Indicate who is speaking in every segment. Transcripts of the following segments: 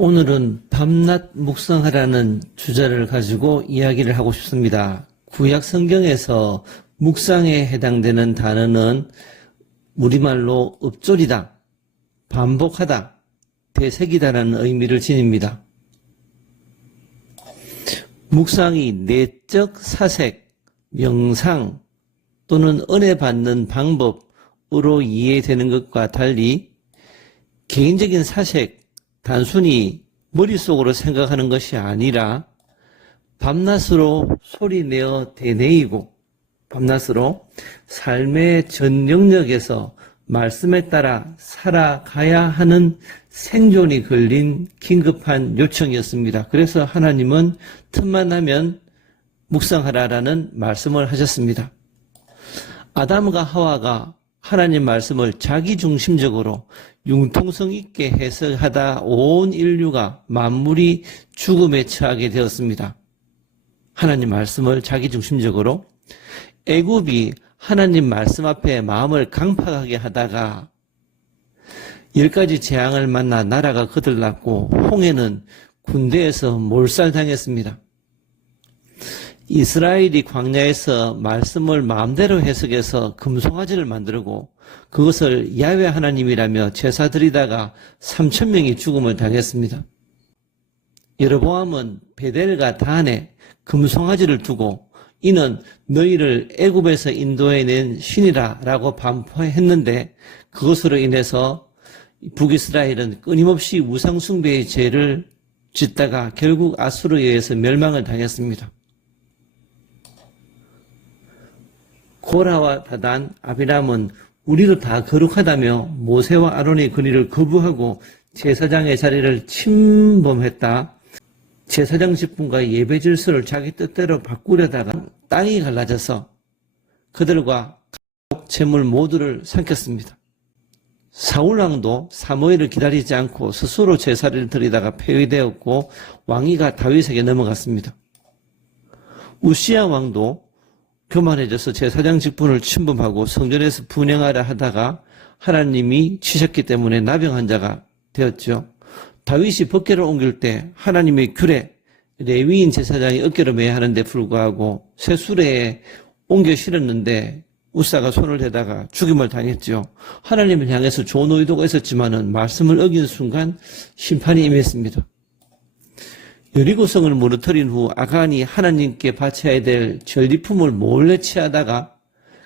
Speaker 1: 오늘은 밤낮 묵상하라는 주제를 가지고 이야기를 하고 싶습니다. 구약 성경에서 묵상에 해당되는 단어는 우리말로 읍조리다, 반복하다, 되새기다라는 의미를 지닙니다. 묵상이 내적 사색, 명상 또는 은혜 받는 방법으로 이해되는 것과 달리 개인적인 사색, 단순히 머릿속으로 생각하는 것이 아니라 밤낮으로 소리내어 되뇌이고 밤낮으로 삶의 전 영역에서 말씀에 따라 살아가야 하는 생존이 걸린 긴급한 요청이었습니다. 그래서 하나님은 틈만 나면 묵상하라라는 말씀을 하셨습니다. 아담과 하와가 하나님 말씀을 자기 중심적으로 융통성 있게 해석하다 온 인류가 만물이 죽음에 처하게 되었습니다. 하나님 말씀을 자기 중심적으로 애굽이 하나님 말씀 앞에 마음을 강팍하게 하다가 열 가지 재앙을 만나 나라가 거들났고 홍해는 군대에서 몰살당했습니다. 이스라엘이 광야에서 말씀을 마음대로 해석해서 금송아지를 만들고 그것을 야외 하나님이라며 제사 드리다가 3천 명이 죽음을 당했습니다. 여로보암은 베델과 단에 금송아지를 두고 이는 너희를 애굽에서 인도해낸 신이라라고 반포했는데 그것으로 인해서 북이스라엘은 끊임없이 우상숭배의 죄를 짓다가 결국 아수르에 의해서 멸망을 당했습니다. 고라와 다단, 아비람은 우리도 다 거룩하다며 모세와 아론의 권위를 거부하고 제사장의 자리를 침범했다. 제사장 직분과 예배 질서를 자기 뜻대로 바꾸려다가 땅이 갈라져서 그들과 재물 모두를 삼켰습니다. 사울왕도 사무엘을 기다리지 않고 스스로 제사를 드리다가 폐위되었고 왕위가 다윗에게 넘어갔습니다. 우시아 왕도 교만해져서 제사장 직분을 침범하고 성전에서 분양하려 하다가 하나님이 치셨기 때문에 나병 환자가 되었죠. 다윗이 법궤를 옮길 때 하나님의 규례 레위인 제사장이 어깨로 매야 하는데 불구하고 새 수레에 옮겨 실었는데 우사가 손을 대다가 죽임을 당했죠. 하나님을 향해서 좋은 의도가 있었지만은 말씀을 어긴 순간 심판이 임했습니다. 여리고성을 무너뜨린 후 아간이 하나님께 바쳐야 될 전리품을 몰래 취하다가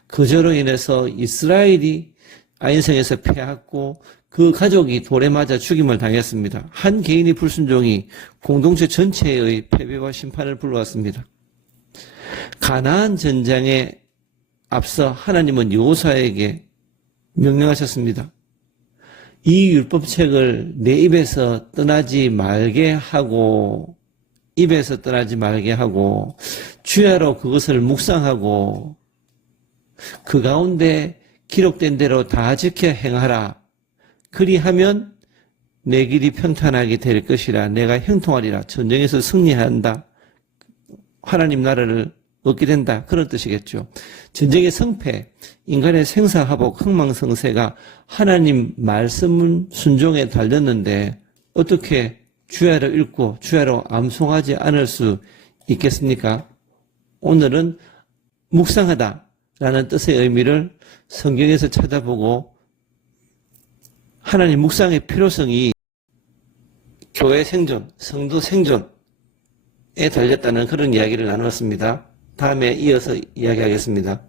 Speaker 1: 그저로 인해서 이스라엘이 아인성에서 패했고 그 가족이 돌에 맞아 죽임을 당했습니다. 한 개인의 불순종이 공동체 전체의 패배와 심판을 불러왔습니다. 가나안 전장에 앞서 하나님은 여호사에게 명령하셨습니다. 이 율법책을 내 입에서 떠나지 말게 하고 입에서 떠나지 말게 하고 주야로 그것을 묵상하고 그 가운데 기록된 대로 다 지켜 행하라. 그리하면 내 길이 평탄하게 될 것이라 내가 형통하리라. 전쟁에서 승리한다. 하나님 나라를 얻게 된다. 그런 뜻이겠죠. 전쟁의 성패, 인간의 생사하복, 흥망성쇠가 하나님 말씀 순종에 달렸는데 어떻게 주야를 읽고 주야로 암송하지 않을 수 있겠습니까? 오늘은 묵상하다 라는 뜻의 의미를 성경에서 찾아보고 하나님 묵상의 필요성이 교회 생존, 성도 생존에 달렸다는 그런 이야기를 나눴습니다. 다음에 이어서 이야기하겠습니다.